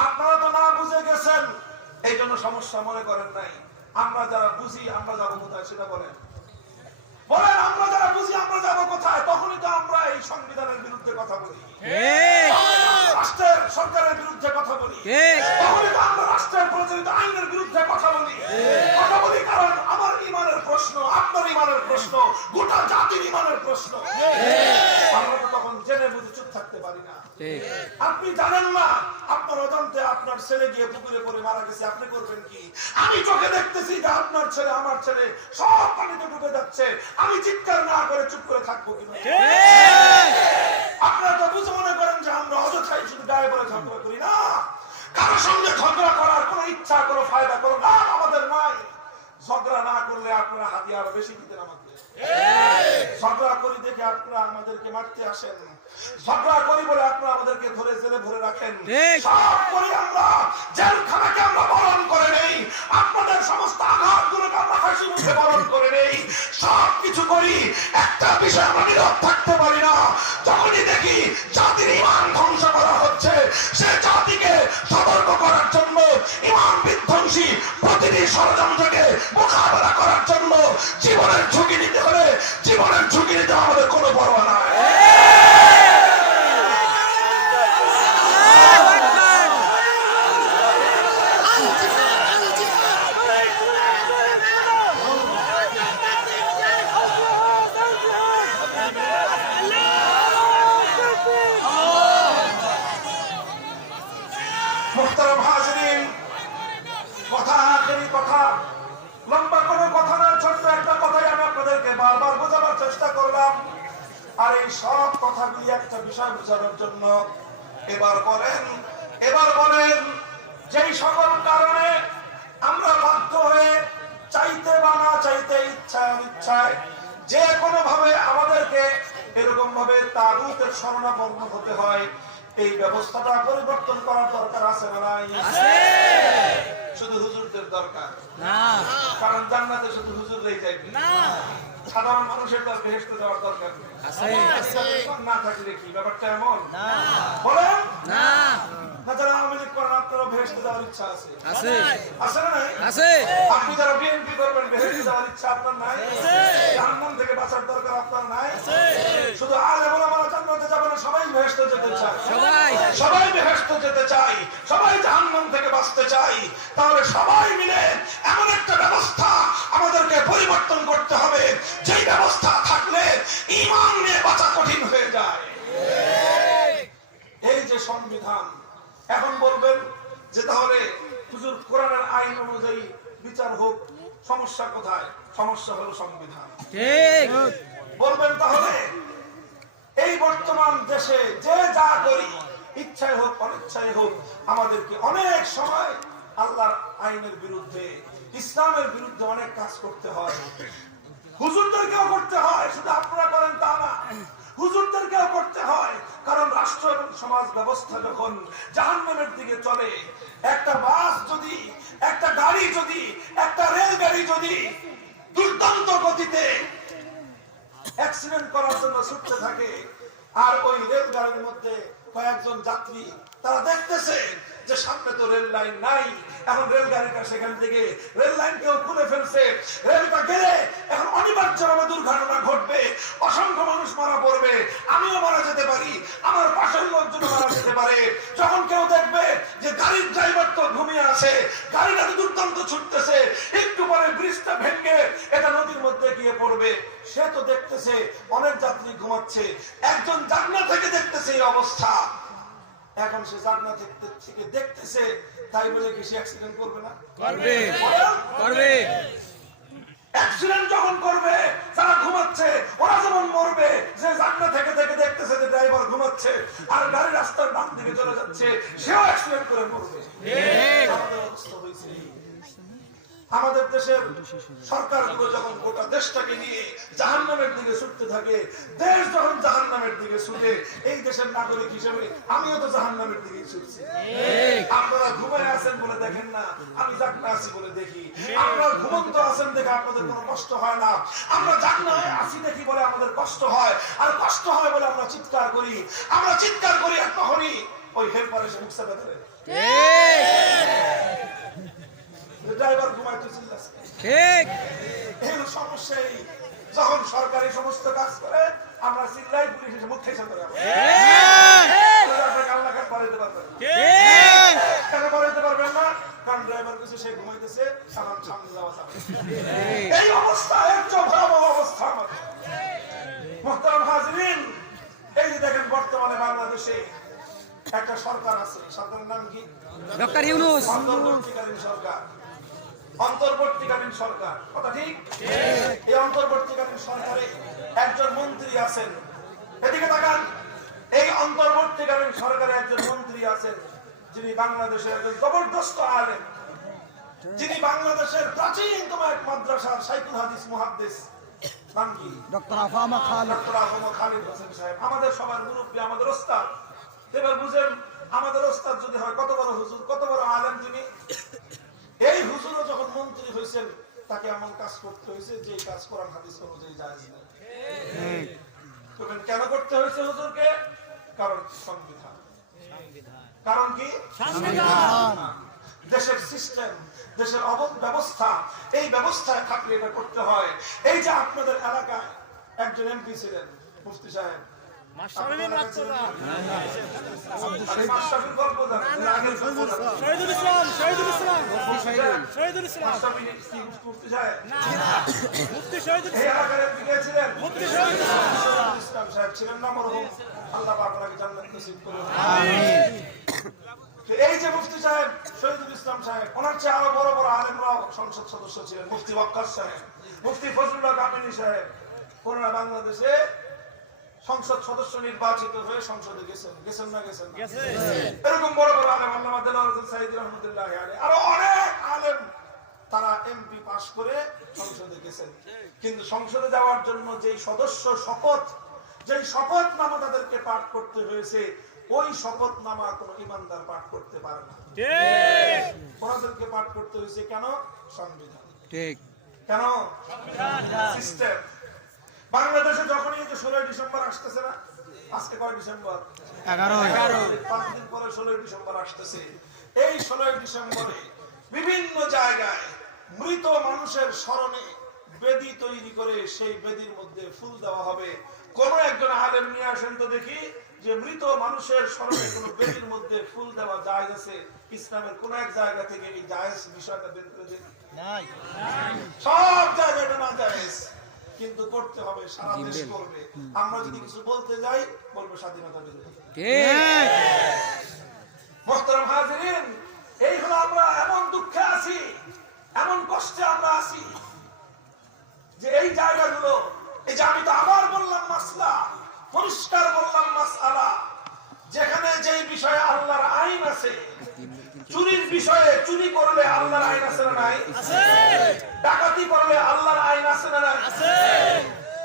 আপনারা তো না বুঝে গেছেন, এই জন্য সমস্যা মনে করেন নাই। আমরা যারা বুঝি আমরা যাবো কোথায় সেটা বলেন, বলেন আমরা যারা বুঝি আমরা যাবো কোথায়? তখনই তো আমরা এই সংবিধানের বিরুদ্ধে কথা বলি, রাষ্ট্রের সরকারের বিরুদ্ধে কথা বলি, তখনই তো আমরা রাষ্ট্রের প্রচলিত আইনের বিরুদ্ধে কথা বলি। কারণ আমার ইমানের প্রশ্ন, আপনার ইমানের প্রশ্ন, গোটা জাতির ইমানের প্রশ্ন। আমরা তো তখন জেনে বুঝে চুপ থাকতে পারি না। আপনি জানেন না আপনার অজান্তে আপনার ছেলে গিয়ে পুকুরে পড়ে মারা গেছে, আপনি করবেন কি? আমি চোখে দেখতেছি যে আপনার ছেলে আমার ছেলে সব পানিতে ডুবে যাচ্ছে, আমি চিৎকার না করে চুপ করে থাকবো কিনা? আপনারা তো বুঝে মনে করেন যে আমরা অযথাই শুধু গায়ে পড়ে ঝগড়া করি না। কারোর সঙ্গে ঝগড়া করার কোনো ইচ্ছা, কোনো ফায়দা, কোনো লাভ আমাদের নাই। ঝগড়া না করলে আপনারা হাতি আরো বেশি দিতেন আমাকে। ঝগড়া করি দেখে আপনারা আমাদেরকে মারতে আসেন, ঝগড়া করি বলে আপনারা আমাদেরকে ধরে জেলে ভরে রাখেন। সব করি আমরা, জেলখানাকে আমরা বরণ করে নেই, আপনাদের সমস্ত আঘাতগুলোকে আমরা হাসি মুখে বরণ করে নেই, সব কিছু করি। একটা বিষয় আমরা নীরব থাকতে পারি না, যখনই দেখি জাতির ইমান ধ্বংস করা হচ্ছে, সে জাতিকে সতর্ক করার জন্য, ইমান বিধ্বংসী প্রতিটি ষড়যন্ত্রকে মোকাবেলা করার জন্য জীবনের ঝুঁকি নিতে হলে জীবনের ঝুঁকি নিতে আমাদের কোনো পরোয়া নাই। মুহতারাম হাজিরিন, কথা আখেরি কথা, লম্বা কোনো কথা না, ছোট্ট একটা কথাই আমি আপনাদেরকে বারবার বোঝানোর চেষ্টা করলাম। আর এই সব কথাগুলি একটা বিষয় বোঝানোর জন্য এবার বলেন যেই সকল কারণে আমরা বাধ্য হয়ে চাইতে বা না চাইতে, ইচ্ছায় যে কোনো ভাবে আমাদেরকে এরকম ভাবে তাগুতের শরণাপন্ন হতে হয়, এই ব্যবস্থাটা পরিবর্তন করার দরকার আছে না নাই? শুধু হুজুরদের দরকার না, কারণ জান্নাতে শুধু হুজুররাই যাইবে না, সাধারণ মানুষের তো বেহেশতে যাওয়ার দরকার নেই। না থাকলে কি ব্যাপারটা এমন? বলেন না, যারা আওয়ামী লীগ করেন আপনারা বেহেশতে যাওয়ার ইচ্ছা আছে? আছে না নাই? আপনি যারা বিএনপি করবেন বেহেশতে যাওয়ার ইচ্ছা আপনার নাই? জাহান্নাম থেকে বাঁচার দরকার আপনার নাই? শুধু আলেম ওলামারা জান্নাতে যাবে না, সবাই বেহেশতে যেতে চায়, সবাই বেহেশতে যেতে চায়, সবাই জাহান্নাম থেকে বাঁচতে চাই। তাহলে সবাই মিলে এমন একটা ব্যবস্থা আমাদেরকে পরিবর্তন করতে হবে, যেই ব্যবস্থা থাকলে ঈমান নিয়ে বাঁচা কঠিন হয়ে যায়। এই যে সংবিধান, এখন বলবেন যে তাহলে হুজুর কোরআনের আইন অনুযায়ী বিচার হোক, সমস্যা কোথায়? সমস্যা হলো সংবিধান। বলবেন তাহলে এই বর্তমান দেশে যে যা করি, ইচ্ছায় হোক অনিচ্ছায় হোক, আমাদেরকে অনেক সময় আল্লাহর আইনের বিরুদ্ধে, ইসলামের বিরুদ্ধে অনেক কাজ করতে হয়, হুজুরদেরকেও করতে হয়। শুধু আপনারা করেন তা না, সমাজ ব্যবস্থা যখন জাহান্নামের দিকে চলে, একটা বাস যদি, একটা গাড়ি যদি, একটা রেলগাড়ি যদি দুর্দান্ত গতিতে অ্যাক্সিডেন্ট করার জন্য ছুটতে থাকে, আর ওই রেলগাড়ির মধ্যে কয়েকজন যাত্রী তারা দেখতেছে যে সামনে তো রেল লাইন নাই, এখন রেলগাড়িটা সেখান থেকে রেল লাইন কেউ খুলে ফেলছে, রেলটা গেলে এখন অনিবার্যভাবে দুর্ঘটনা ঘটবে, অসংখ্য মানুষ মারা পড়বে, আমিও মারা যেতে পারি, আমার পাশের লোকজন মারা যেতে পারে। যখন কেউ দেখবে যে গাড়ির ড্রাইভার তো ঘুমিয়ে আছে, গাড়িটা তো দুর্দান্ত ছুটতেছে, একটু পরে ব্রিজটা ভেঙে এটা নদীর মধ্যে গিয়ে পড়বে, সে তো দেখতেছে অনেক যাত্রী ঘুমাচ্ছে, একজন জানলা থেকে দেখতেছে এই অবস্থা। এখন সে জানলা থেকে দেখতেছে, তাই বলে কি সে অ্যাক্সিডেন্ট করবে না? করবে, করবে। অ্যাক্সিডেন্ট যখন করবে, যারা ঘুমাচ্ছে ওরা যেমন মরবে, যে জানলা থেকে থেকে দেখতেছে যে ড্রাইভার ঘুমাচ্ছে আর গাড়ি রাস্তার ডান দিকে চলে যাচ্ছে, সেও অ্যাক্সিডেন্ট করে মরবে। আমাদের অবস্থা হয়েছে। আমাদের দেশের সরকারগুলো যখন গোটা দেশটাকে নিয়ে জাহান্নামের দিকে ছুটতে থাকে, দেশ যখন জাহান্নামের দিকে ছুটে, এই দেশের নাগরিক হিসেবে আমিও তো জাহান্নামের দিকে ছুটছি। আপনারা ঘুমায় আছেন বলে দেখেন না, আমি জাগনা আছি বলে দেখি। আপনারা ঘুমন্ত আছেন দেখে আপনাদের কোনো কষ্ট হয় না, আমরা জাগনায় আছি দেখি বলে আমাদের কষ্ট হয়, আর কষ্ট হয় বলে আমরা চিৎকার করি। আমরা চিৎকার করি আর তখনই ওই হেল্পার এসে মুখ চাপা ধরে, ড্রাইভার ঘুমাইতেছিল। ঠিক এই সমস্যাই যখন সরকারি সমস্ত কাজ করে, আমরা চিল্লাই, পুলিশ এসে মুখ খেসে ধরে। কান্নাকাট বাড়াইতে পারবেন না, কেন বাড়াইতে পারবেন না? কারণ ড্রাইভার কিছু সে ঘুমাইতেছে, সামনে যাওয়া যাবে। এই অবস্থা একদম ভয়াবহ অবস্থা আমাদের। মুহতারাম হাজিরিন, এই যে দেখেন বর্তমানে বাংলাদেশে একটা সরকার আছে, সরকারের নাম কি? ডক্টর ইউনূস। অন্তর্বর্তীকালীন সরকার, অন্তর্বর্তীকালীন সরকার, কথা ঠিক? এই অন্তর্বর্তীকালীন সরকারে একজন মন্ত্রী আছেন, এদিকে তাকান। এই অন্তর্বর্তীকালীন সরকারে একজন মন্ত্রী আছেন যিনি বাংলাদেশের একজন জবরদস্ত আলেম, যিনি বাংলাদেশের প্রাচীনতম এক মাদ্রাসার শাইখুল হাদিস মুহাদ্দিস, নাম কি? ডক্টর আফামা খালিদ হোসেন সাহেব। আমাদের সবার মুরব্বী, আমাদের ওস্তাদ। এবার বুঝেন, আমাদের ওস্তাদ যদি হয় কত বড় হুজুর, কত বড় আলেম তিনি। এই হুজুরও যখন মন্ত্রী হয়েছেন, তাকে এমন কাজ করতে হয়েছে যে কাজ কোরআন হাদিস অনুযায়ী জায়েজ নেই। কেন করতে হয়েছে হুজুরকে? কারণ সংবিধান। কারণ কি? সংবিধান। দেশের সিস্টেম, দেশের ব্যবস্থা, এই ব্যবস্থায় থাকলে এটা করতে হয়। এই যে আপনাদের এলাকায় একজন এমপি ছিলেন, মুফতি সাহেব, এই যে মুফতি সাহেব শহীদুল ইসলাম সাহেব, ওনার চেয়ে আরো বড় বড় আলেমরাও সংসদ সদস্য ছিলেন। মুফতি ওয়াক্কাস সাহেব, মুফতি ফজলুল্লাহ কামিনী সাহেব, ওনারা বাংলাদেশে সংসদ সদস্য নির্বাচিত হয়ে সংসদে গেছেন। গেছেন না গেছেন? এরকম বড় বড় আলেম, আল্লামা দেলোয়ার হোসেন সাঈদী রাহমাতুল্লাহ আলাইহি, আরো অনেক আলেম, তারা এমপি পাস করে সংসদে গেছেন। কিন্তু সংসদে যাওয়ার জন্য যেই সদস্য শপথ, যেই শপথনামা তাদেরকে পাঠ করতে হয়েছে, ওই শপথনামা কোনো ইমানদার পাঠ করতে পারে না। ওনাদেরকে পাঠ করতে হয়েছে কেন? সংবিধান। ঠিক কেন? সিস্টেম। বাংলাদেশে যখনই 16 ডিসেম্বর আসতেছে না, আজকে কয় ডিসেম্বর? 11। 5 দিন পরে 16 ডিসেম্বর আসতেছে। এই 16 ডিসেম্বরে বিভিন্ন জায়গায় মৃত মানুষের স্মরণে বেদি তৈরি করে সেই বেদির মধ্যে ফুল দেওয়া হবে। কোন একজন আলেম নিয়ে আসেন তো দেখি যে মৃত মানুষের স্মরণে কোন বেদির মধ্যে ফুল দেওয়া জায়েজ আছে ইসলামের কোন এক জায়গা থেকে? এই জায়েজ বিষয়টা বের করে দিন। নাই, সব জায়গায় এটা না জায়েজ, কিন্তু করতে হবে, সারা দেশ করবে। আমরা যদি কিছু বলতে যাই, বলবো স্বাধীনতা বিরোধী। মুহতারাম হাজিরিন, এই হলো আমরা এমন দুঃখে আছি, এমন কষ্টে আমরা আছি যে এই জায়গাগুলো, এই যে আমি তো আবার বললাম মাসলা, পরিষ্কার বললাম মাসআলা, যেখানে যেই বিষয়ে আল্লাহর আইন আছে, চুরির বিষয়ে, চুরি করলে আল্লাহর আইন আছে না নাই? আছে। ডাকাতি করলে আল্লাহর আইন আছে না নাই? আছে।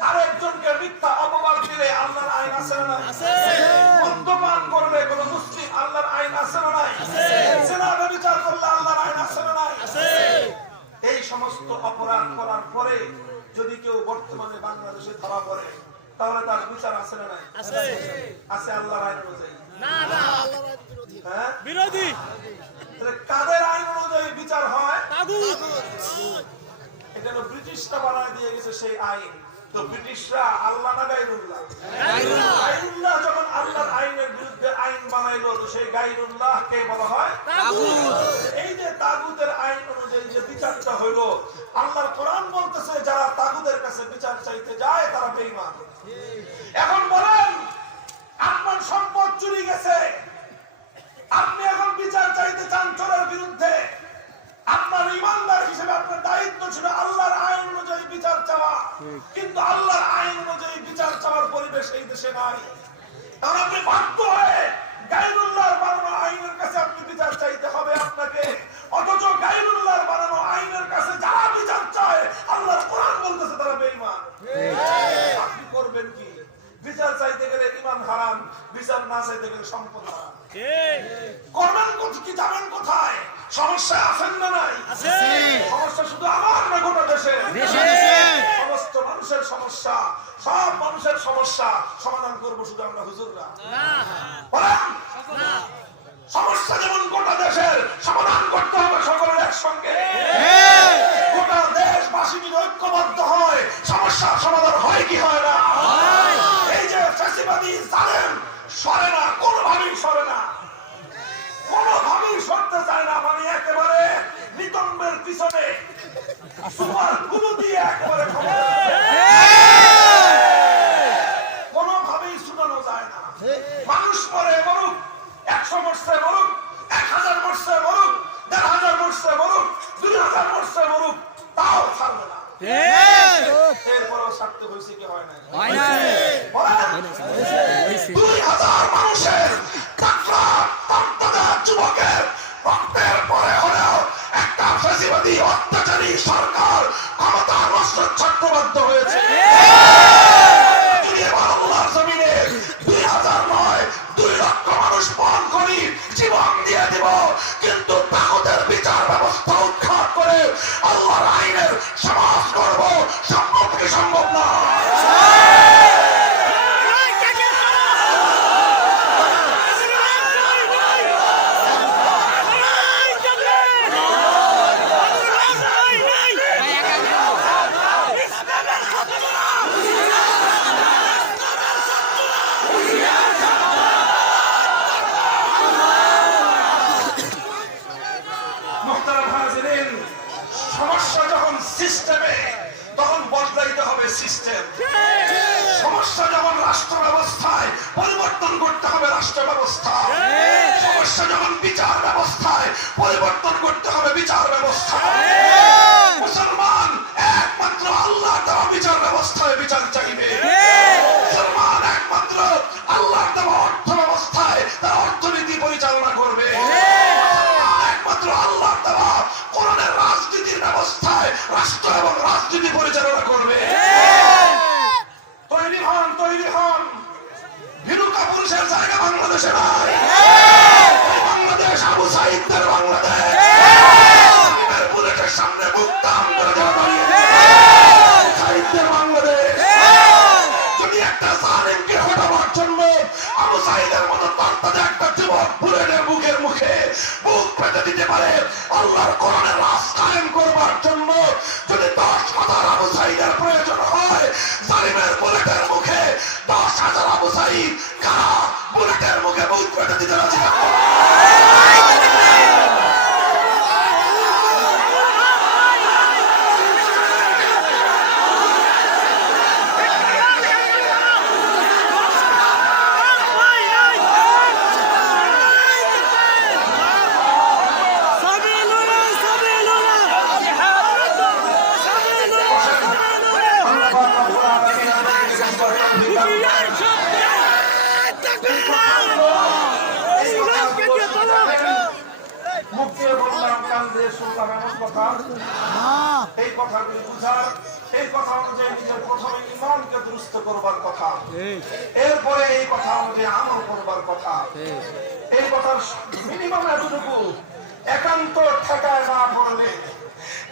আরেকজনকে মিথ্যা অপবাদ দিলে আল্লাহর আইন আছে না নাই? আছে। মদ্যপান করলে কোন করে যদি কেউ বর্তমানে বাংলাদেশে ধরা পড়ে তাহলে তার বিচার আছে না নাই? আছে আল্লাহর আইন অনুযায়ী। হ্যাঁ, বিরোধী তাহলে কাদের আইন অনুযায়ী বিচার হয়? এটা হলো ব্রিটিশরা বানায় দিয়ে গেছে সেই আইন। তো ব্রিটিশরা আল্লাহ না গায়রুল্লাহ? গায়রুল্লাহ যখন আল্লাহর আইনের বিরুদ্ধে আইন বানাইলো তো সেই গায়রুল্লাহকে বলা হয় তাগুত। এই যে তাগুতের আইন অনুযায়ী যে বিচারটা হইলো, আল্লাহর কোরআন বলতেছে যারা তাগুতের কাছে বিচার চাইতে যায় তারা বেঈমান। এখন বলেন, আপনার সম্পদ চুরি গেছে, আপনি এখন বিচার চাইতে চান চোরের বিরুদ্ধে, আপনার ইমানদার হিসেবে আপনার দায়িত্ব ছিল আল্লাহর আইন অনুযায়ী বিচার চাওয়া, কিন্তু আল্লাহর আইন অনুযায়ী বিচার চাওয়ার পরিবেশ এই দেশে নাই। কারণ আপনি বাধ্য হয়ে গায়রুল্লাহর বানানো আইনের কাছে আপনি বিচার চাইতে হবে আপনাকে, অথচ গায়রুল্লাহর বানানো আইনের কাছে যারা বিচার চায় আল্লাহর কোরআন বলতেছে তারা বেঈমান। আপনি করবেন কি? বিচার চাইতে গেলে ইমান হারাম, বিচার না চাইতে গেলে সম্পদ হারাম। করবেন কি? যাবেন কোথায়? সমস্যা আছেন না নাই? সমস্যা শুধু আমার না গোটা দেশের? সমস্ত মানুষের সমস্যা, সব মানুষের সমস্যা সমাধান করবো শুধু আমরা হুজুররা? বলেন, সমস্যা যেমন গোটা দেশের, সমাধান করতে হবে সকলের একসঙ্গে। গোটা দেশবাসী যদি ঐক্যবদ্ধ হয় সমস্যার সমাধান হয় কি হয় না? এই যে ফ্যাসিবাদী জালেম সরে না, কোনোভাবেই সরে না, কোনোভাবেই সরতে চায় না। মানে একেবারে নিতম্বের পিছনে সুপার গুলো দিয়ে একেবারে কোনোভাবেই শুনানো যায় না। মানুষ মরে মরুক, 100 মরছে মরুক, 1000 মরছে মরুক, 1500 মরছে মরুক, 2000 মরছে মরুক, তাও ছাড়বে না। এরপরও ছাড়তে হয়েছে কি হয় না? 2000 মানুষের যুবকের রক্তের পরে হলেও একটা ফ্যাসিবাদী অত্যাচারী সরকার ক্ষমতা নষ্ট চক্রবদ্ধ হয়েছে। আল্লাহর জমিনে 2000 নয় 2 লক্ষ মানুষ পণ করি জীবন দিয়ে দিব, কিন্তু তাদের বিচার ব্যবস্থা উৎখাত করে আল্লাহর আইনের সমাজ করব, সম্ভব কি সম্ভব না? সমস্যা যখন সিস্টেমে, তখন বদলাইতে হবে সিস্টেম। সমস্যা যখন রাষ্ট্র ব্যবস্থায়, পরিবর্তন করতে হবে রাষ্ট্র ব্যবস্থা। সমস্যা যখন বিচার ব্যবস্থায়, পরিবর্তন করতে হবে বিচার ব্যবস্থা। মুসলমান একমাত্র আল্লাহ দেওয়া বিচার ব্যবস্থায় বিচার চাইবে। মুসলমান একমাত্র আল্লাহ দেওয়া অর্থ ব্যবস্থায় তার অর্থনীতি পরিচালনা করবে। মুসলমান একমাত্র আল্লাহ দেওয়া কোরআনের রাজনীতির ব্যবস্থায় রাষ্ট্র এবং রাজনীতি পরিচালনা করবে। তৈরি হন, তৈরি হন। ভিরুকা পুরুষের জায়গা বাংলাদেশে নাই। বাংলাদেশ আবু সাঈদদের বাংলাদেশ। বুলেটের সামনে বুক দাম করে দেওয়া দাঁড়িয়েছে সাঈদদের বাংলাদেশ। যদি একটা জালেমকে হটাবার জন্য আবু সাঈদের মতো তার একটা যুবক বুলেটের বুকের মুখে বুক পেতে দিতে পারে, আল্লাহর কোরআনের রাজ কায়েম করবার জন্য যদি 10,000 আবু সাঈদের প্রয়োজন হয়, জালিমের বুলেটের মুখে 10,000 আবু সাঈদ কারা বুলেটের মুখে বুক পেতে দিতে রাজি থাকবে? এই কথাগুলি বুঝার, এই কথা অনুযায়ী নিজের প্রথমে ইমানকে দুরুস্ত করবার কথা, এরপরে এই কথা অনুযায়ী আমল করবার কথা। এই কথার মিনিমাম এতটুকু, একান্ত ঠেকায় না পড়লে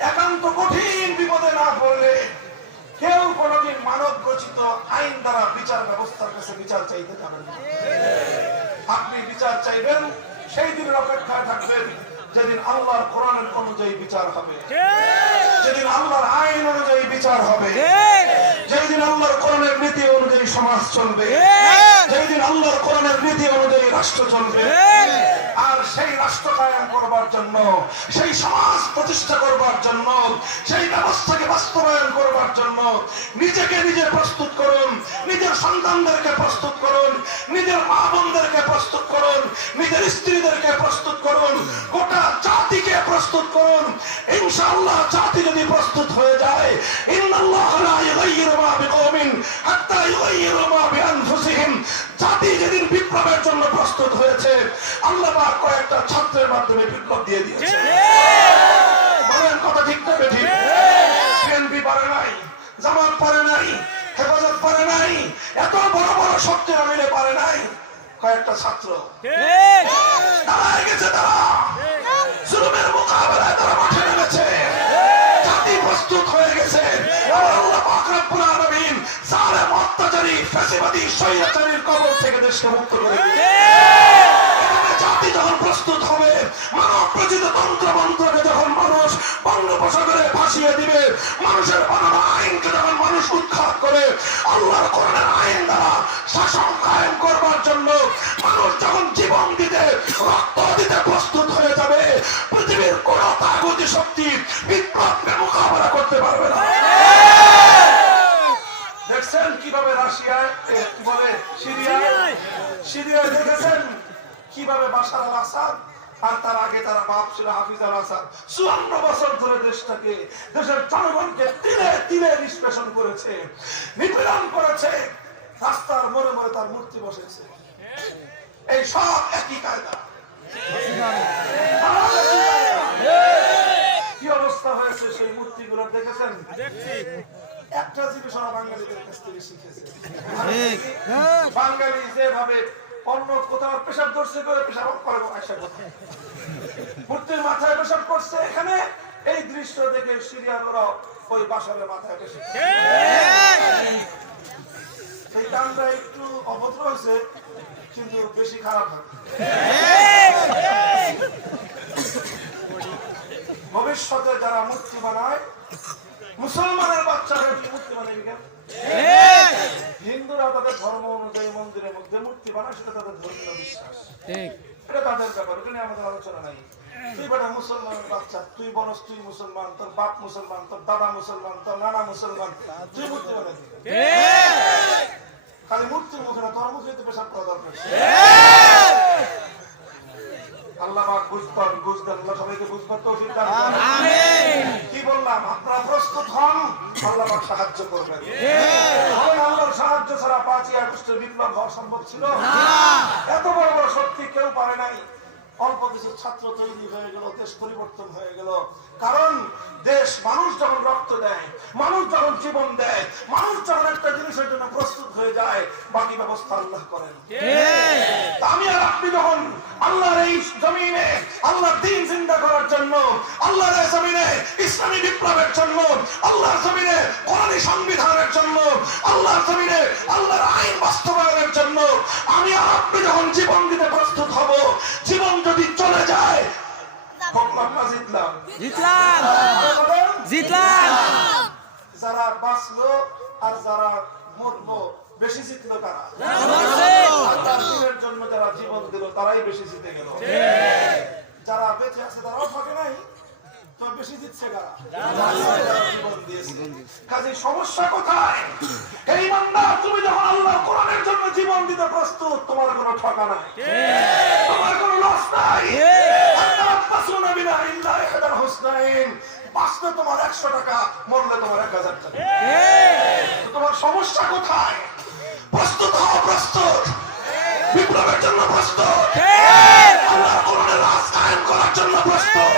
একান্ত কঠিন বিপদে না পড়লে কেউ কোনদিন মানব রচিত আইন দ্বারা বিচার ব্যবস্থার কাছে বিচার চাইতে যাবেন না। আপনি বিচার চাইবেন সেই দিনের অপেক্ষায় থাকবেন যেদিন আল্লাহর কোরআনের অনুযায়ী বিচার হবে, যেদিন আল্লাহর আইন অনুযায়ী বিচার হবে, যেদিন আল্লাহর কোরআনের নীতি অনুযায়ী সমাজ চলবে, যেদিন আল্লাহর কোরআনের নীতি অনুযায়ী রাষ্ট্র চলবে। আর সেই রাষ্ট্র কায়েম করবার জন্য, সেই সমাজ প্রতিষ্ঠা করবার জন্য, সেই ব্যবস্থাকে বাস্তবায়ন করবার জন্য নিজেকে নিজে প্রস্তুত করুন, নিজের সন্তানদেরকে প্রস্তুত করুন, নিজের মা বোনদেরকে প্রস্তুত করুন, নিজের স্ত্রীদেরকে প্রস্তুত করুন, গোটা জাতিকে প্রস্তুত করুন। ইনশাআল্লাহ জাতি যদি প্রস্তুত হয়ে যায়, ইন্নাল্লাহা লা ইউগাইয়িরু মা বিকওমিন হাত্তা ইউগাইয়িরু মা বিআনফুসিহিম, জাতি যেদিন বিপ্লবের জন্য প্রস্তুত হয়েছে, আল্লাহ পাক কয়েকটা ছাত্রের মাধ্যমে বিপ্লব দিয়ে দিয়েছে। বলেন কথা ঠিক না বেঠিক? বিএনপি পারে নাই, জামাত পারে নাই, হেফাজত পারে নাই, এত বড় বড় শক্তিরা মিলে পারে নাই, কয়েকটা ছাত্র দাঁড়ায় গেছে। তারা জুলুমের মোকাবেলায় তারা মাঠে নেমেছে, জাতি প্রস্তুত হয়ে গেছে। আল্লাহ পাক রব্বুল আলামিন জালেম, অত্যাচারী, ফ্যাসিবাদী, স্বৈরাচারীর কবল থেকে দেশকে মুক্ত করে দিয়েছে। জাতি যখন প্রস্তুত হবে, মানব রচিত তন্ত্র মন্ত্রকে যখন মানুষ বঙ্গোপসাগরে ভাসিয়ে দিবে, মানুষের বানানো আইনকে যখন মানুষ উৎখাত করে আল্লাহর কোরআনের আইন দ্বারা শাসন কায়েম করবার জন্য মানুষ যখন জীবন দিতে, রক্ত দিতে প্রস্তুত হয়ে যাবে, পৃথিবীর কোন তাগুতি শক্তি বিপ্লবকে মোকাবেলা করতে পারবে না। দেখছেন কিভাবে রাশিয়ায় কি বলে সিরিয়ায় দেখেছেন কিভাবে বাশার আল আসাদ আর তার আগে তার বাপ ছিল হাফিজ আল আসাদ 54 বছর ধরে দেশটাকে, দেশের জনগণকে তিলে তিলে নিষ্পেষণ করেছে, নিপীড়ন করেছে, রাস্তার মোড়ে মোড়ে তার মূর্তি বসেছে। এই সব একই কায়দা। কি অবস্থা হয়েছে সেই মূর্তিগুলো দেখেছেন? একটা জিনিস ওরা বাঙালিদের কাছ থেকে শিখেছে। বাঙালি যেভাবে অন্য কোথাও পেশাব ধরছে করে পেশাব করে আশা করতে, মূর্তির মাথায় পেশাব করছে, এখানে এই দৃশ্য দেখে সিরিয়ার ওরা ওই বাসারের মাথায় পেশাব। এই কামটা একটু অভদ্র হয়েছে, কিন্তু বেশি খারাপ হয়। ভবিষ্যতে যারা মূর্তি বানায়, মুসলমানের বাচ্চারা কি মূর্তি বানায়? হিন্দুরা তাদের ধর্ম অনুযায়ী মন্দিরের মধ্যে মূর্তি বানায়, সেটা তাদের ধর্মীয় বিশ্বাস, এটা তাদের ব্যাপার, এটা নিয়ে আমাদের আলোচনা নাই। তুই বেটা মুসলমানের বাচ্চা, তুই বলস তুই মুসলমান, তোর বাপ মুসলমান, তোর দাদা মুসলমান, তোর নানা মুসলমান, তুই মূর্তি বানাই দিবি। খালি মূর্তির মুখে না, তোর মুখে পেশাব করা দরকার। আল্লাহ পাক বুঝবেন, বুঝবেন, আল্লাহ সবাইকে বুঝবার তৌফিক দান করুন। আমিন। কি বললাম? আপনারা প্রস্তুত হন, আল্লাহ পাক সাহায্য করবেন। আল্লাহর সাহায্য ছাড়া 5ই আগস্টের বিপ্লব হওয়া সম্ভব ছিল না। এত বড় বড় শক্তি কেউ পারে নাই। অল্প কিছু ছাত্র তৈরি হয়ে গেল, দেশ পরিবর্তন হয়ে গেল। কারণ দেশ, মানুষ যখন রক্ত দেয়, মানুষ যখন জীবন দেয়, মানুষ যখন একটা জিনিসের জন্য প্রস্তুত হয়ে যায়, বাকি ব্যবস্থা আল্লাহ করেন। আমি আর আপনি যখন আল্লাহর এই জমিনে আল্লাহর দ্বীন জিন্দা করার জন্য, আল্লাহর এই জমিনে ইসলামী বিপ্লবের জন্য, আল্লাহর জমিনে কোরআনী সংবিধানের জন্য, আল্লাহর জমিনে আল্লাহর আইন বাস্তবায়নের জন্য আমি আর আপনি যখন জীবন দিতে প্রস্তুত হব, জীবন যদি চলে যায়, যারা বাঁচলো আর যারা মরলো, বেশি জিতলো কারা? জন্য যারা জীবন দিল তারাই বেশি জিতে গেল। যারা বেঁচে আছে তারাও থাকে নাই, তো বেশি জিতছে কারা? জীবন দিয়েছে। কাজে সমস্যা কোথায়? এই বান্দা, তুমি যখন আল্লাহর কোরআনের জন্য জীবন দিতে প্রস্তুত, তোমার কোনো ঠকা নাই, তোমার কোনো লস নাই। বাঁচলে তোমার 100 টাকা, মরলে তোমার 1000 টাকা। তোমার সমস্যা কোথায়? প্রস্তুত হও, প্রস্তুত বিপ্লবের জন্য, প্রস্তুত আল্লাহর কোরআনের রাজ কায়েম করার জন্য, প্রস্তুত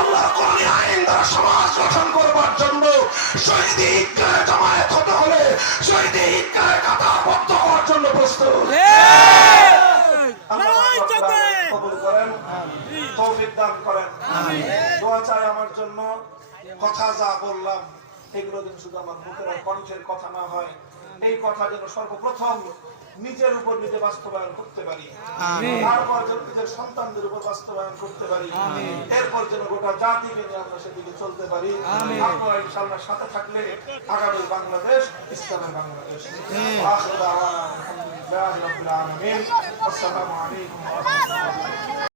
আল্লাহর কোরআনী আইন দ্বারা সমাজ গঠন করবার জন্য। শহীদি ঈদগাহে জামায়াত হতে হলে শহীদি ঈদগাহে কাতারবদ্ধ হওয়ার জন্য প্রস্তুত। কবুল করেন, তৌফিক দান করেন। দোয়া চাই আমার জন্য। কথা যা বললাম এগুলো যেন শুধু আমার মুখের আর কণ্ঠের কথা না হয়, এই কথা যেন সর্বপ্রথম নিজের উপর নিজে বাস্তবায়ন করতে পারি, তারপর যেন নিজের সন্তানদের উপর বাস্তবায়ন করতে পারি, এরপর যেন গোটা জাতিকে নিয়ে আমরা সেদিকে চলতে পারি। আপনারা ইনশাআল্লাহ সাথে থাকলে আগামী বাংলাদেশ ইসলামের বাংলাদেশ। আখির দাওয়ানা আলহামদুলিল্লাহি রাব্বিল আলামিন। আসসালামু আলাইকুম ওয়া রাহমাতুল্লাহি।